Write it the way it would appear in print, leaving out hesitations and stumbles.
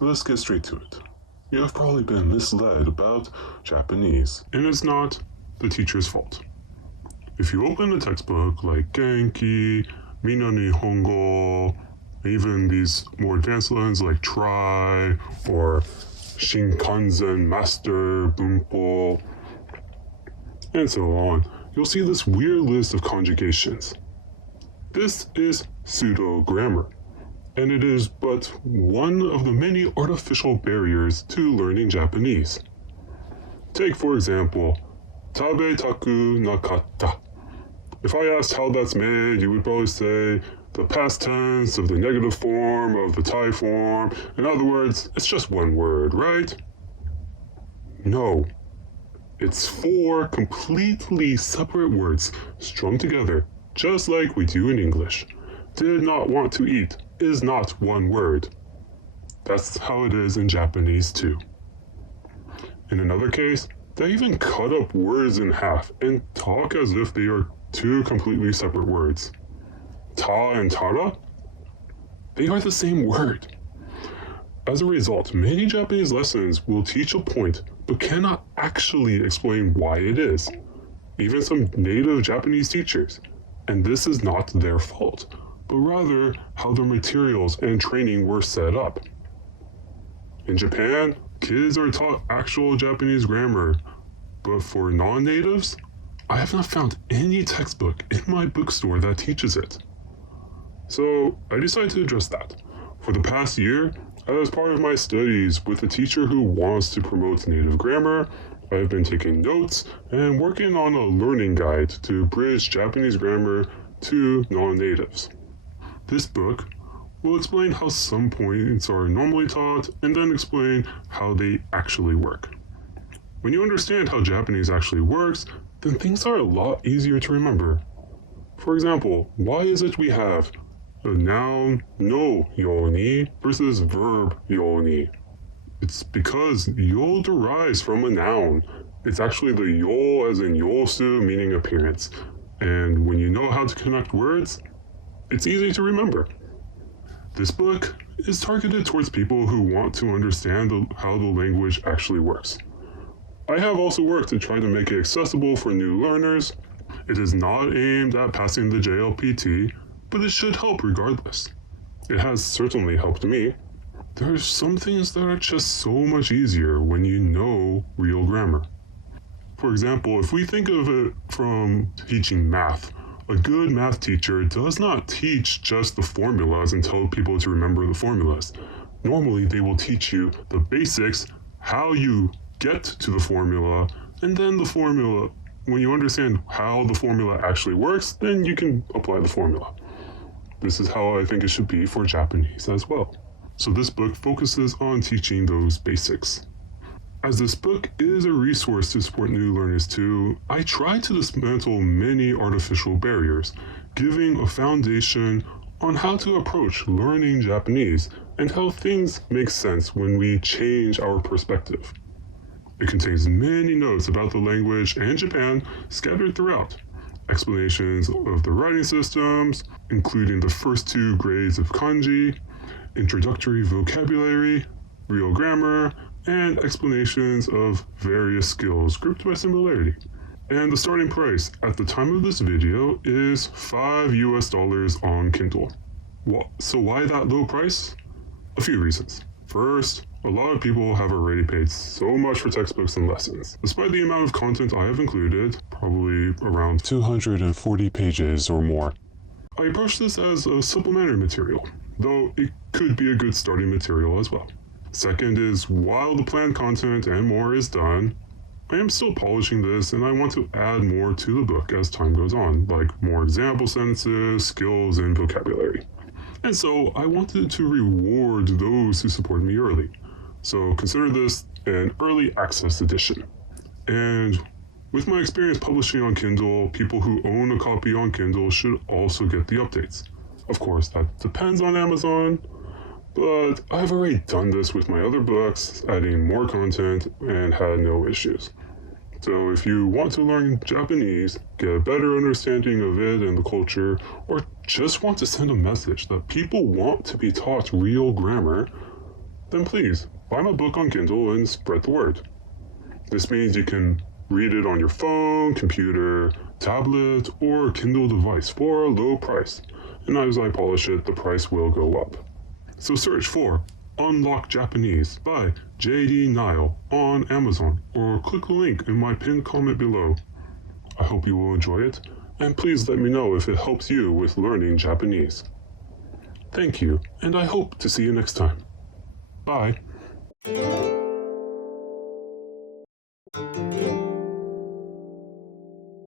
let's get straight to it. You have probably been misled about Japanese, and it's not the teacher's fault. If you open a textbook like Genki, Mina Nihongo, even these more advanced ones like Try or Shinkansen Master Bunpo, and so on, you'll see this weird list of conjugations. This is pseudo-grammar, and it is but one of the many artificial barriers to learning Japanese. Take, for example, tabetaku nakatta. If I asked how that's made, you would probably say the past tense of the negative form of the Tai form. In other words, it's just one word, right? No. It's 4 completely separate words strung together, just like we do in English. Did not want to eat is not one word. That's how it is in Japanese too. In another case, they even cut up words in half and talk as if they are 2 completely separate words. Ta and tara? They are the same word. As a result, many Japanese lessons will teach a point but cannot actually explain why it is. Even some native Japanese teachers. And this is not their fault, but rather how their materials and training were set up. In Japan, kids are taught actual Japanese grammar, but for non-natives, I have not found any textbook in my bookstore that teaches it. So I decided to address that. For the past year, as part of my studies with a teacher who wants to promote native grammar, I have been taking notes and working on a learning guide to bridge Japanese grammar to non-natives. This book will explain how some points are normally taught and then explain how they actually work. When you understand how Japanese actually works, then things are a lot easier to remember. For example, why is it we have a noun no yoni versus verb yoni? It's because yo derives from a noun. It's actually the yo as in yosu, meaning appearance. And when you know how to connect words, it's easy to remember. This book is targeted towards people who want to understand how the language actually works. I have also worked to try to make it accessible for new learners. It is not aimed at passing the JLPT, but it should help regardless. It has certainly helped me. There are some things that are just so much easier when you know real grammar. For example, if we think of it from teaching math, a good math teacher does not teach just the formulas and tell people to remember the formulas. Normally, they will teach you the basics, how you get to the formula, and then the formula. When you understand how the formula actually works, then you can apply the formula. This is how I think it should be for Japanese as well. So this book focuses on teaching those basics. As this book is a resource to support new learners too, I try to dismantle many artificial barriers, giving a foundation on how to approach learning Japanese and how things make sense when we change our perspective. It contains many notes about the language and Japan scattered throughout, explanations of the writing systems, including the first 2 grades of kanji, introductory vocabulary, real grammar, and explanations of various skills grouped by similarity. And the starting price at the time of this video is $5 on Kindle. So why that low price? A few reasons. First, a lot of people have already paid so much for textbooks and lessons. Despite the amount of content I have included, probably around 240 pages or more, I approach this as a supplementary material, though it could be a good starting material as well. Second is, while the planned content and more is done, I am still polishing this and I want to add more to the book as time goes on, like more example sentences, skills, and vocabulary. And so I wanted to reward those who supported me early. So consider this an early access edition. And with my experience publishing on Kindle, people who own a copy on Kindle should also get the updates. Of course, that depends on Amazon, but I've already done this with my other books, adding more content, and had no issues. So if you want to learn Japanese, get a better understanding of it and the culture, or just want to send a message that people want to be taught real grammar, then please buy my book on Kindle and spread the word. This means you can read it on your phone, computer, tablet, or Kindle device for a low price. And as I polish it, the price will go up. So search for Unlock Japanese by J.D. Nile on Amazon or click the link in my pinned comment below. I hope you will enjoy it, and please let me know if it helps you with learning Japanese. Thank you, and I hope to see you next time. Bye.